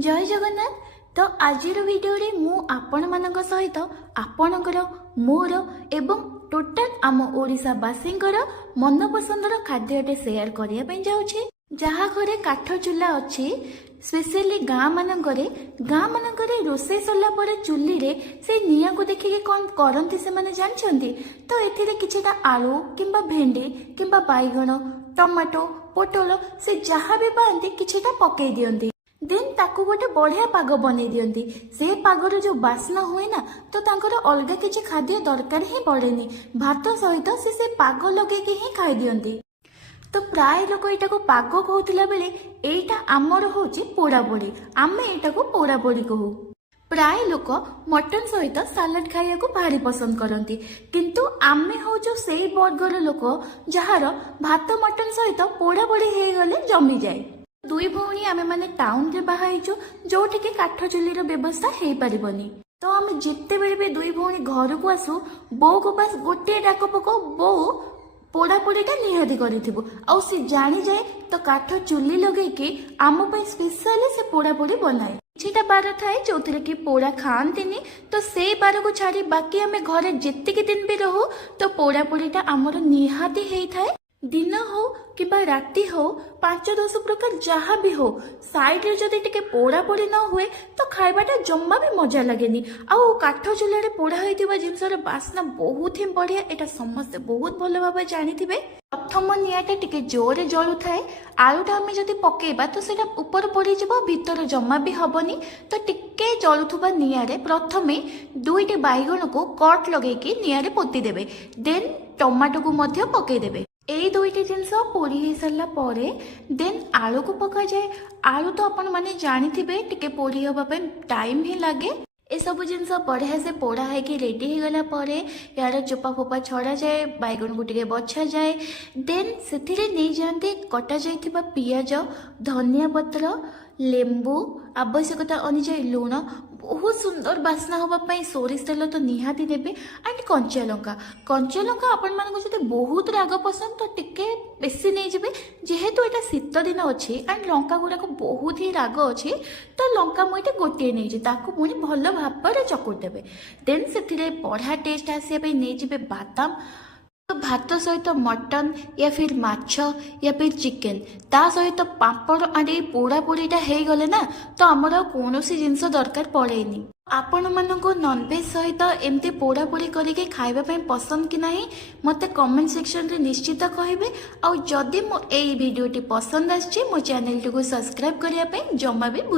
जय जगन्नाथ। तो आज वीडियो रे मु आपण मानक सहित आपणकर मोर एवं टोटाल आम ओडिशा बासींकर मनपसंदर खाद्यटे शेयर करने पे जाऊँगी। जहाँ घरे काठ चूल्हा अच्छी स्पेशली गाँ मानकरे रोषे सरला पर चुली रे से निया को देखिके कौन करती से माने जानछंती। तो एथिरे किछटा आलू किंबा भेंडी किंबा बैगण टमाटो पोटल से जहाँ भी पाती किछटा पकई दियंती। देन ताकू गोटे बढ़िया पाग बनै दियंती। से पागर जो बास्ना हुए ना तो तांकर अलगा किछि खाद्य दरकार ही पड़ेनी। भात सहित से पाग लगे के ही खाई दियंती। तो प्राय लोक एटा को पाग कहूतिला बेले एटा आमर होची पोड़ा पोड़ी, आमे एटा को पोड़ा पोड़ी कहू। प्राय लोक मटन सहित सालाड खाइया को भारी पसंद करती, किंतु आमे होचो सेई वर्गर लोक जहार भात मटन सहित पोड़ा पोड़ी हे गले जमी जाए। दुई भौणी आमे माने टाउन रे बाहाइचु जोठी के काठ चुली रो व्यवस्था हे परिबनी। तो आमे जिते बेले भी दुई भौणी घर को आसु बो को बस गोटे डाक पको बो पोड़ा पोड़ीटा निहाती करिथिबु आउ से जानी जाए तो काठ चुली लगे कि आम पे स्पेशली से पोड़ा पोड़ी बनाए। किछिटा बार थाए जोथिरे कि पोड़ा खाआंतीनी, तो से बार को छाड़ी बाकी आमे घरे जेतिकी दिन भी रहू तो पोड़ा पोड़ीटा आमर निहाती हेई थाए। दिन हो कि राति हो 5-10 प्रकार जहाँ भी हो साइड रे जदि टिके पोड़ा पोड़ी न हुए तो खाइबाटा जम्मा भी मजा लगेनी। आउ काठ चूल्हा पोड़ा होइतिबा जिनसर बास्ना बहुत ही बढ़िया, एटा समस्ते बहुत भल भाबे जानिथिबे। प्रथम निआटा टिके जोरे जळु थाए, आलूटा आमे जदि पकेबा तो सेटा ऊपर पड़ी जिवो, भीतर जम्मा भी हबनी। तो टिके जळुथुबा निआरे प्रथमे 2टी बैगण को कट लगेकी निआरे पोती देबे। देन टमाटो को मध्य पकेई देबे। এই দুইটি জিনিস পোড়ি হয়ে সারা পরে দেন আলু को पका जाए। आलू तो अपन माने जानिथिबे टिके पोड़ी हबा पे टाइम ही लागे। ए सब जिनस बढ़िया से पोड़ा है कि रेडी हो गला परे यार चोपा फोपा छड़ा जाए, बैगन को टिके बछा जाए। देन सेथिरे नै जानते कटा जाइथिबा पियाज, धनिया पत्र, लेंबू, आवश्यकता अनुसार लुण, बहुत सुंदर बास्ना होबा पई सोरिष तेल तो निहाती देबे। एंड कंचा लंका आपण मानको जदि बहुत राग पसंद तो टिके बेसी नै जेबे, जेहेतु एटा शीत दिन अछि एंड लंका गुडा को बहुत ही राग अछि तो लंका मुइटे गोटे नै जे ताकू पुनी भलो भाबरे चकुट देबे। देन सेथिरे बढ़िया टेस्ट आसिया पई नै जेबे बादाम। तो भात सहित मटन या फिर माछ या फिर चिकेन ता सहित पापड़ आदि पोड़ा पोड़ीटा हो गले ना तो आमर कौन सी जिनस दरकार पड़ेनी। आपण मानको नॉनवेज सहित एमती पोड़ा पोड़ी करके खाइबा पई पसंद कि नहीं मते कमेंट सेक्शन रे निश्चित कहिबे। आ जदि मो एई वीडियोटी पसंद आछि मो चैनल को सब्सक्राइब करिया पई जम्मा भी